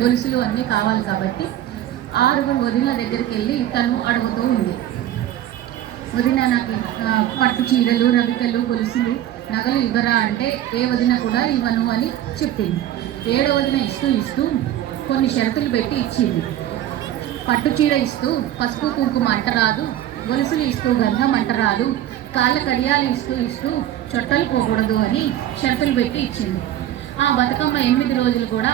గొలుసులు అన్నీ కావాలి కాబట్టి 6 వదినల దగ్గరికి వెళ్ళి తను అడుగుతూ ఉంది. వదిన నాకు పట్టు చీరలు, రవికలు, గొలుసులు, నగలు ఇవ్వరా అంటే ఏ వదిన కూడా ఇవ్వను అని చెప్పింది. 7వ వదిన ఇస్తూ కొన్ని షరతులు పెట్టి ఇచ్చింది. పట్టు చీర ఇస్తూ పసుపు కుంకుమ అంటరాదు, గొలుసులు ఇస్తూ గంధం అంటరాదు, కాళ్ళ కడియాలు ఇస్తూ చొట్టలు పోకూడదు అని షరతులు పెట్టి ఇచ్చింది. ఆ బతుకమ్మ 8 రోజులు కూడా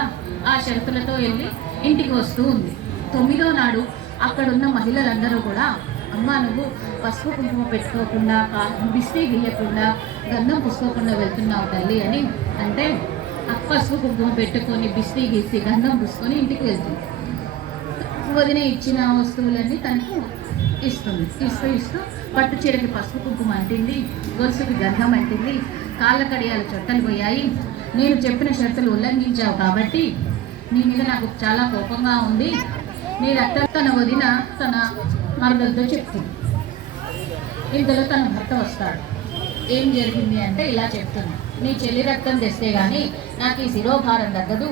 ఆ షరతులతో వెళ్ళి ఇంటికి వస్తూ ఉంది. 9వ నాడు అక్కడున్న మహిళలందరూ కూడా, అమ్మ నువ్వు పసుపు కుంకుమ పెట్టుకోకుండా, బిస్తి గీయకుండా, గంధం పుసుకోకుండా వెళ్తున్నావు తల్లి అని అంటే పసుపు కుంకుమ పెట్టుకొని బిస్తి గీసి గంధం పుసుకొని ఇంటికి వెళ్తుంది. వదిన ఇచ్చిన వస్తువులన్నీ తనకు ఇస్తుంది. ఇస్తూ పట్టు చీరకి పసుపు కుంకుమ అంటింది, గొలుసుకి గంధం అంటింది, కాళ్ళ కడియాల చొట్టలు పోయాయి. నేను చెప్పిన షరతులు ఉల్లంఘించావు కాబట్టి నీ మీద నాకు చాలా కోపంగా ఉంది. నీ రక్తం తన వదిన తన మరదలతో చెప్తుంది. ఇంతలో తన భర్త వస్తాడు. ఏం జరిగింది అంటే ఇలా చెప్తుంది, నీ చెల్లి రక్తం తెస్తే కానీ నాకు ఈ శిరోభారం తగ్గదు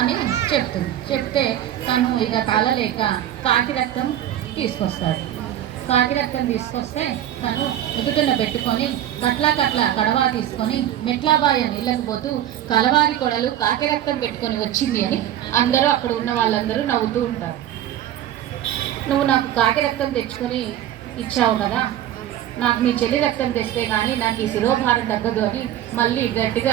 అని చెప్తుంది. చెప్తే తను ఇక తాళలేక కాకి రక్తం తీసుకొస్తాడు. కాకి రక్తం తీసుకొస్తే తను ఉదుటన పెట్టుకొని కట్లా కడవా తీసుకొని మెట్లాబాయ నీళ్ళకు పోతూ కలవారి కొడలు కాకి రక్తం పెట్టుకొని వచ్చింది అని అందరూ అక్కడ ఉన్న వాళ్ళందరూ నవ్వుతూ ఉంటారు. నువ్వు నాకు కాకి రక్తం తెచ్చుకొని ఇచ్చావు కదా, నాకు నీ చెల్లి రక్తం తెస్తే కానీ నాకు ఈ శిరోభారం తగ్గదు అని మళ్ళీ గట్టిగా